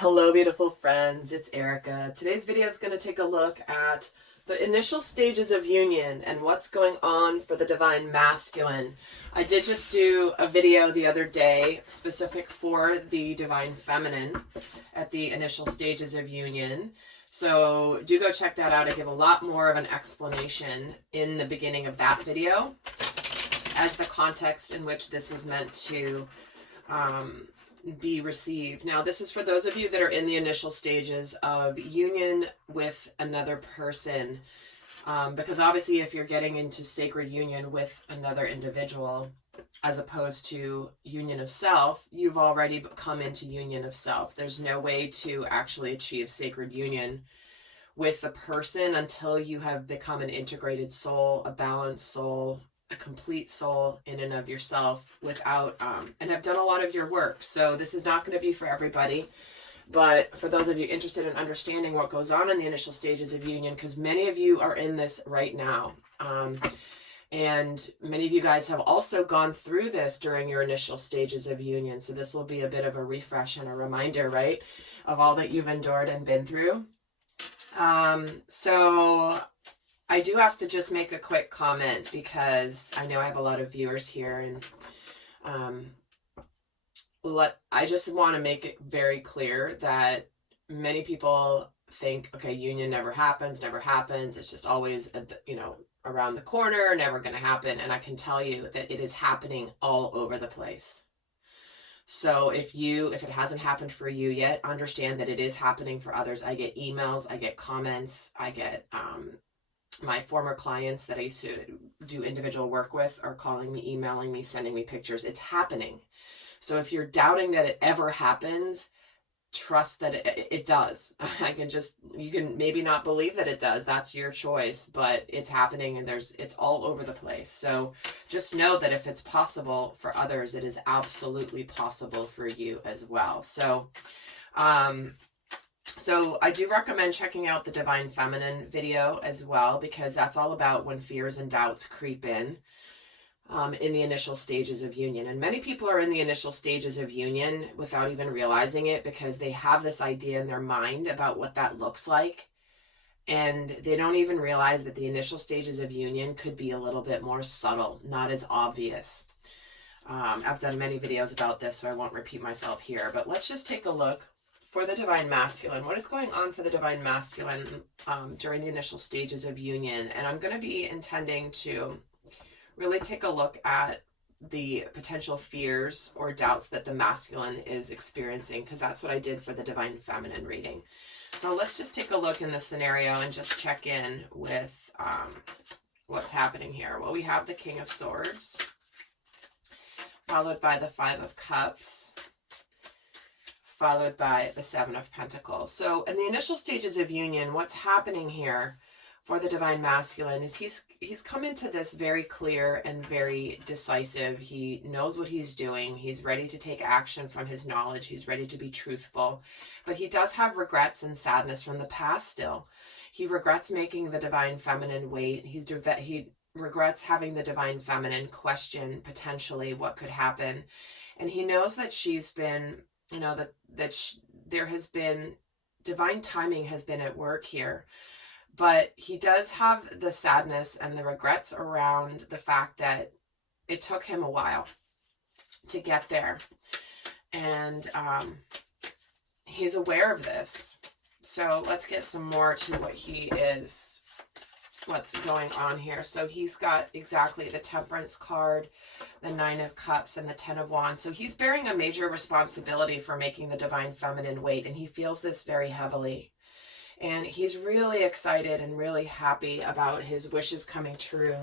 Hello, beautiful friends. It's Erika. Today's video is going to take a look at the initial stages of union and what's going on for the divine masculine. I did just do a video the other day specific for the divine feminine at the initial stages of union. So do go check that out. I give a lot more of an explanation in the beginning of that video as the context in which this is meant to be received. Now, this is for those of you that are in the initial stages of union with another person, because obviously if you're getting into sacred union with another individual as opposed to union of self, you've already come into union of self. There's no way to actually achieve sacred union with a person until you have become an integrated soul, a balanced soul, a complete soul in and of yourself without, and have done a lot of your work. So this is not going to be for everybody, but for those of you interested in understanding what goes on in the initial stages of union, because many of you are in this right now. And many of you guys have also gone through this during your initial stages of union. So this will be a bit of a refresh and a reminder, right, of all that you've endured and been through. So I do have to just make a quick comment because I know I have a lot of viewers here, and I just want to make it very clear that many people think, okay, union never happens, it's just always, around the corner, never going to happen. And I can tell you that it is happening all over the place. So if it hasn't happened for you yet, understand that it is happening for others. I get emails, I get comments, I get, my former clients that I used to do individual work with are calling me, emailing me, sending me pictures. It's happening. So if you're doubting that it ever happens, trust that it does. You can maybe not believe that it does. That's your choice, but it's happening, and it's all over the place. So just know that if it's possible for others, it is absolutely possible for you as well. So I do recommend checking out the Divine Feminine video as well, because that's all about when fears and doubts creep in the initial stages of union. And many people are in the initial stages of union without even realizing it, because they have this idea in their mind about what that looks like. And they don't even realize that the initial stages of union could be a little bit more subtle, not as obvious. I've done many videos about this, so I won't repeat myself here, but let's just take a look for the divine masculine. What is going on for the divine masculine during the initial stages of union? And I'm going to be intending to really take a look at the potential fears or doubts that the masculine is experiencing, because that's what I did for the divine feminine reading. So let's just take a look in the scenario and just check in with what's happening here. Well, we have the King of Swords, followed by the Five of Cups, followed by the Seven of Pentacles. So in the initial stages of union, what's happening here for the divine masculine is he's come into this very clear and very decisive. He knows what he's doing. He's ready to take action from his knowledge. He's ready to be truthful. But he does have regrets and sadness from the past still. He regrets making the divine feminine wait. He regrets having the divine feminine question potentially what could happen. And he knows that she's been, there has been divine timing has been at work here. But he does have the sadness and the regrets around the fact that it took him a while to get there. And he's aware of this. So let's get some more to what's going on here. So he's got exactly the Temperance card, the Nine of Cups, and the Ten of Wands. So he's bearing a major responsibility for making the divine feminine wait, and he feels this very heavily. And he's really excited and really happy about his wishes coming true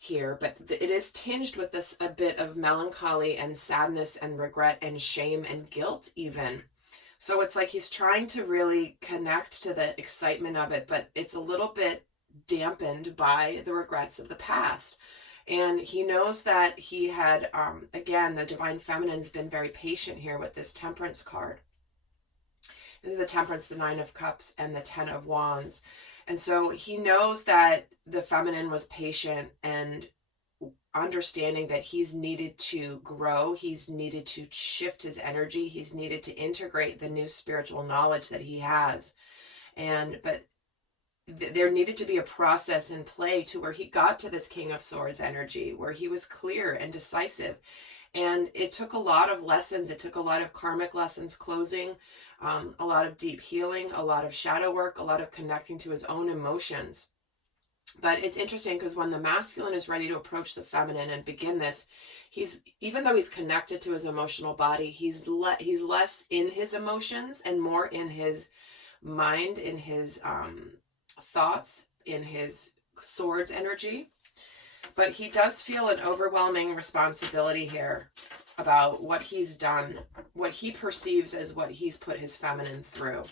here. But it is tinged with a bit of melancholy and sadness and regret and shame and guilt even. So it's like he's trying to really connect to the excitement of it, but it's a little bit dampened by the regrets of the past. And he knows that he had, again, the divine feminine's been very patient here with this Temperance card. This is the Temperance, the Nine of Cups, and the Ten of Wands. And so he knows that the feminine was patient and understanding that he's needed to grow, he's needed to shift his energy, he's needed to integrate the new spiritual knowledge that he has. But there needed to be a process in play to where he got to this King of Swords energy, where he was clear and decisive. And it took a lot of lessons. It took a lot of karmic lessons closing, a lot of deep healing, a lot of shadow work, a lot of connecting to his own emotions. But it's interesting because when the masculine is ready to approach the feminine and begin this, even though he's connected to his emotional body, he's less in his emotions and more in his mind, in his thoughts, in his swords energy. But he does feel an overwhelming responsibility here about what he's done, what he perceives as what he's put his feminine through.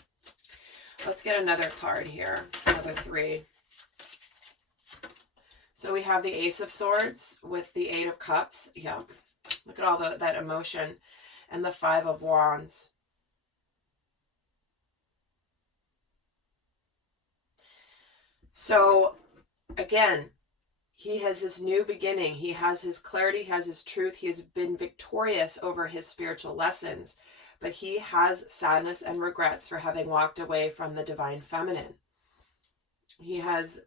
Let's get another card here, another 3. So we have the Ace of Swords with the 8 of Cups. Yeah, look at all that emotion. And the 5 of Wands. So again, he has this new beginning. He has his clarity, he has his truth. He has been victorious over his spiritual lessons, but he has sadness and regrets for having walked away from the divine feminine. He has,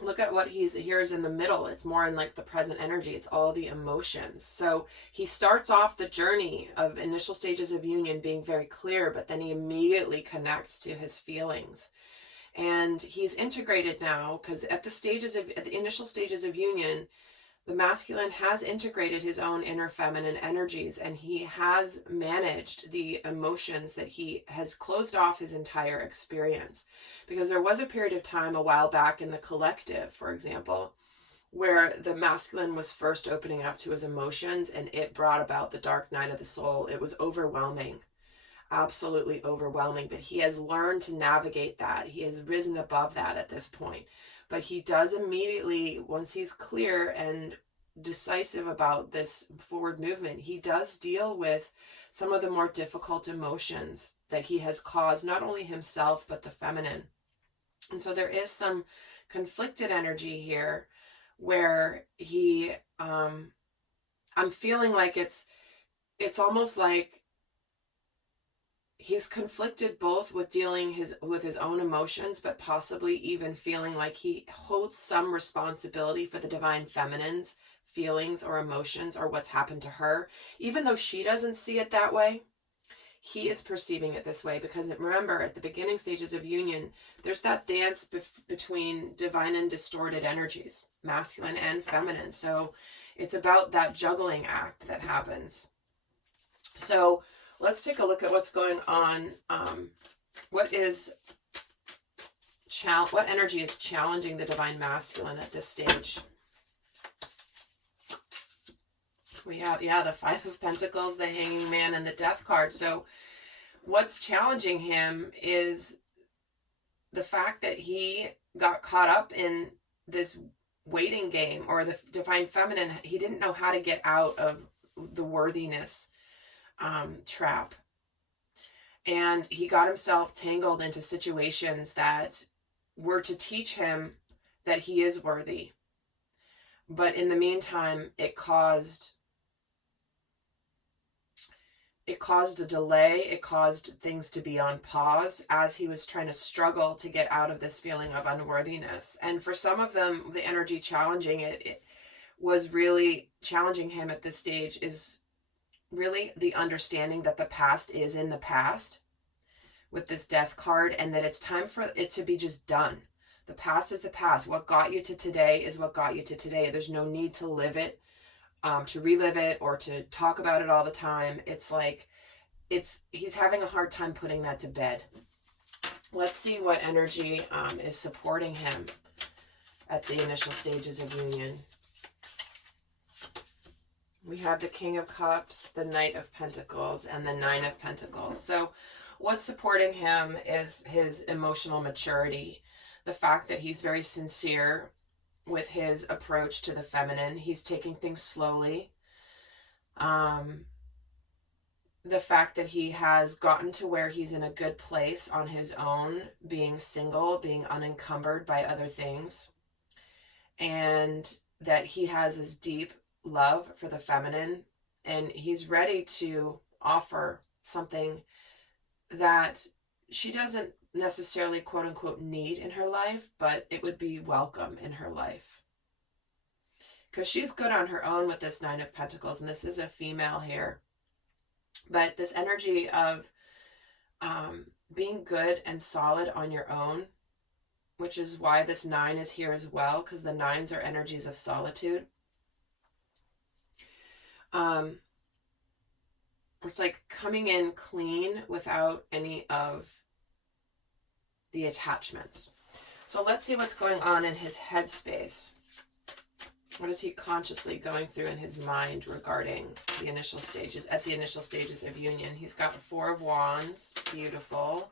look at what here's in the middle. It's more in like the present energy. It's all the emotions. So he starts off the journey of initial stages of union being very clear, but then he immediately connects to his feelings. And he's integrated now, because at the initial stages of union, the masculine has integrated his own inner feminine energies, and he has managed the emotions that he has closed off his entire experience. Because there was a period of time a while back in the collective, for example, where the masculine was first opening up to his emotions, and it brought about the dark night of the soul. It was overwhelming. Absolutely overwhelming, but he has learned to navigate that. He has risen above that at this point. But he does immediately, once he's clear and decisive about this forward movement, he does deal with some of the more difficult emotions that he has caused, not only himself, but the feminine. And so there is some conflicted energy here where he, I'm feeling like it's almost like he's conflicted both with dealing with his own emotions, but possibly even feeling like he holds some responsibility for the divine feminine's feelings or emotions or what's happened to her. Even though she doesn't see it that way, he is perceiving it this way, because remember, at the beginning stages of union, there's that dance between divine and distorted energies, masculine and feminine. So it's about that juggling act that happens. So let's take a look at what's going on. What energy is challenging the divine masculine at this stage? We have, the 5 of Pentacles, the Hanging Man, and the Death card. So what's challenging him is the fact that he got caught up in this waiting game, or the divine feminine. He didn't know how to get out of the worthiness trap. And he got himself tangled into situations that were to teach him that he is worthy. But in the meantime, it caused a delay. It caused things to be on pause as he was trying to struggle to get out of this feeling of unworthiness. And for some of them, the energy challenging it was really challenging him at this stage is really the understanding that the past is in the past with this Death card, and that it's time for it to be just done. The past is the past. What got you to today is what got you to today. There's no need to live it, to relive it, or to talk about it all the time. It's like, he's having a hard time putting that to bed. Let's see what energy is supporting him at the initial stages of union. We have the King of Cups, the Knight of Pentacles, and the 9 of Pentacles. So what's supporting him is his emotional maturity. The fact that he's very sincere with his approach to the feminine. He's taking things slowly. The fact that he has gotten to where he's in a good place on his own, being single, being unencumbered by other things. And that he has this deep love for the feminine, and he's ready to offer something that she doesn't necessarily quote unquote need in her life, but it would be welcome in her life. Because she's good on her own with this Nine of Pentacles, and this is a female here. But this energy of being good and solid on your own, which is why this 9 is here as well, because the 9s are energies of solitude. It's like coming in clean without any of the attachments. So let's see what's going on in his headspace. What is he consciously going through in his mind regarding the initial stages, at the initial stages of union? He's got 4 of Wands, beautiful.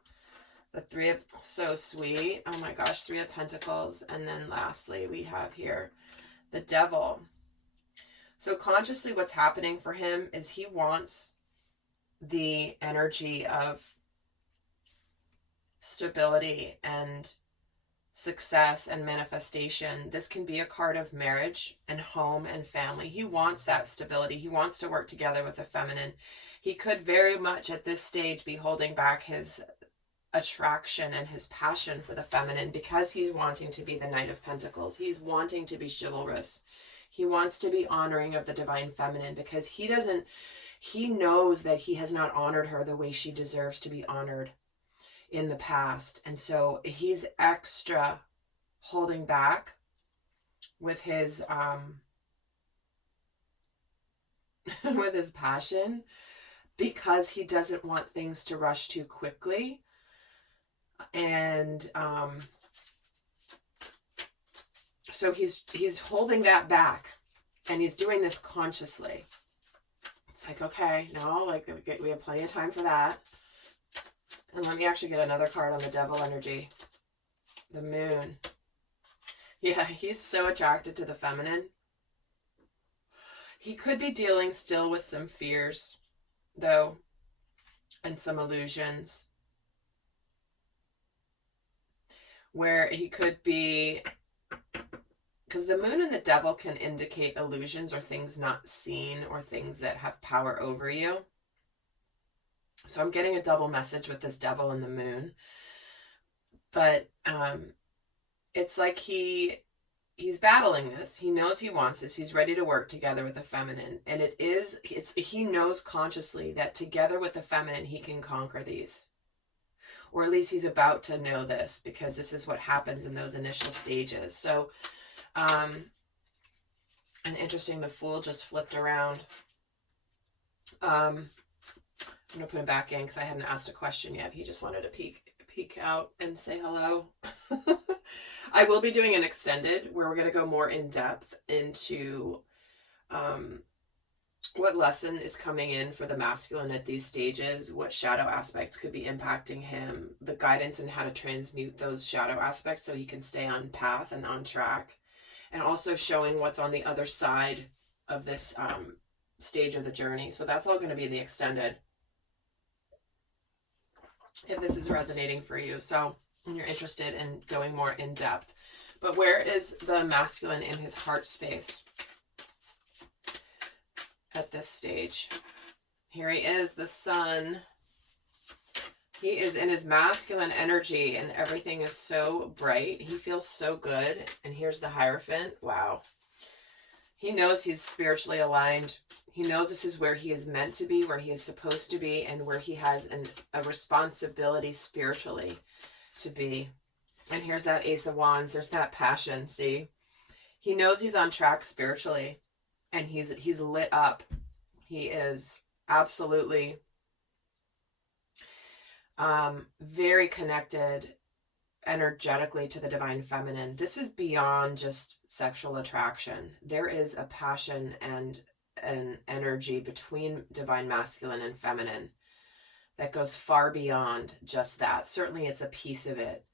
The 3 of, so sweet. Oh my gosh, 3 of Pentacles. And then lastly, we have here the Devil. So consciously what's happening for him is he wants the energy of stability and success and manifestation. This can be a card of marriage and home and family. He wants that stability. He wants to work together with the feminine. He could very much at this stage be holding back his attraction and his passion for the feminine because he's wanting to be the Knight of Pentacles. He's wanting to be chivalrous. He wants to be honoring of the divine feminine because he knows that he has not honored her the way she deserves to be honored in the past. And so he's extra holding back with his with his passion because he doesn't want things to rush too quickly. And so he's holding that back, and he's doing this consciously. It's like, okay, no, like we have plenty of time for that. And let me actually get another card on the Devil energy. The Moon. Yeah, he's so attracted to the feminine. He could be dealing still with some fears, though, and some illusions. Where he could be, because the Moon and the Devil can indicate illusions or things not seen or things that have power over you. So I'm getting a double message with this Devil and the Moon. But it's like he's battling this. He knows he wants this. He's ready to work together with the feminine. And he knows consciously that together with the feminine, he can conquer these. Or at least he's about to know this, because this is what happens in those initial stages. So, and interesting, the Fool just flipped around. I'm going to put him back in because I hadn't asked a question yet. He just wanted to peek out and say hello. I will be doing an extended where we're going to go more in depth into what lesson is coming in for the masculine at these stages, what shadow aspects could be impacting him, the guidance and how to transmute those shadow aspects so he can stay on path and on track, and also showing what's on the other side of this stage of the journey. So that's all going to be the extended, if this is resonating for you. So you're interested in going more in depth. But where is the masculine in his heart space at this stage? Here he is, the Sun. He is in his masculine energy and everything is so bright. He feels so good. And here's the Hierophant. Wow. He knows he's spiritually aligned. He knows this is where he is meant to be, where he is supposed to be, and where he has a responsibility spiritually to be. And here's that Ace of Wands. There's that passion, see? He knows he's on track spiritually, and he's lit up. He is absolutely very connected energetically to the divine feminine. This is beyond just sexual attraction. There is a passion and an energy between divine masculine and feminine that goes far beyond just that. Certainly it's a piece of it,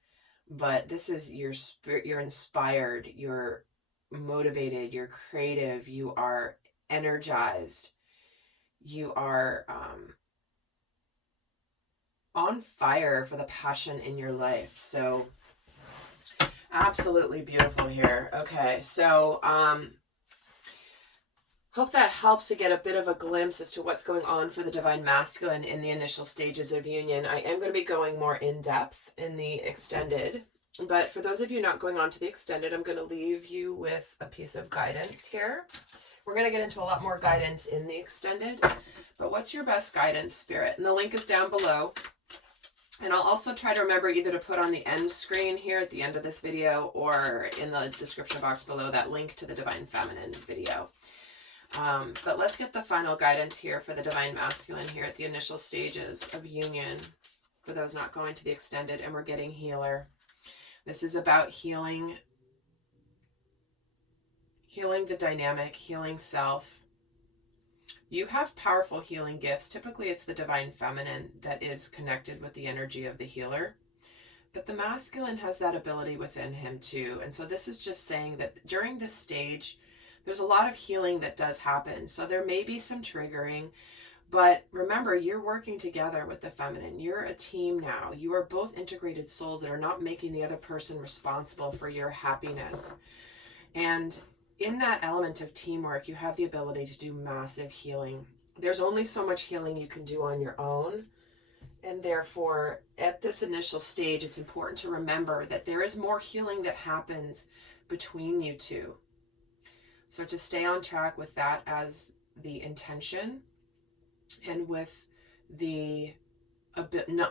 but this is your spirit. You're inspired, you're motivated, you're creative, you are energized, you are on fire for the passion in your life. So absolutely beautiful here. Okay, so Hope that helps to get a bit of a glimpse as to what's going on for the Divine Masculine in the initial stages of union. I am going to be going more in depth in the extended, but for those of you not going on to the extended, I'm going to leave you with a piece of guidance here. We're going to get into a lot more guidance in the extended, but what's your best guidance, Spirit? And the link is down below. And I'll also try to remember either to put on the end screen here at the end of this video or in the description box below that link to the Divine Feminine video. But let's get the final guidance here for the Divine Masculine here at the initial stages of union for those not going to the extended, and we're getting healer. This is about healing the dynamic, healing self. You have powerful healing gifts. Typically it's the Divine Feminine that is connected with the energy of the healer, but the masculine has that ability within him too. And so this is just saying that during this stage, there's a lot of healing that does happen. So there may be some triggering, but remember, you're working together with the feminine. You're a team now. You are both integrated souls that are not making the other person responsible for your happiness. And in that element of teamwork, you have the ability to do massive healing. There's only so much healing you can do on your own. And therefore, at this initial stage, it's important to remember that there is more healing that happens between you two. So to stay on track with that as the intention, and with the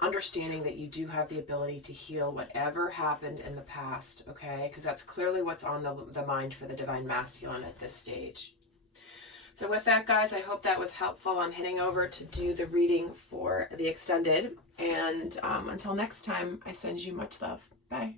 understanding that you do have the ability to heal whatever happened in the past, okay? Because that's clearly what's on the mind for the Divine Masculine at this stage. So with that, guys, I hope that was helpful. I'm heading over to do the reading for the extended. And until next time, I send you much love. Bye.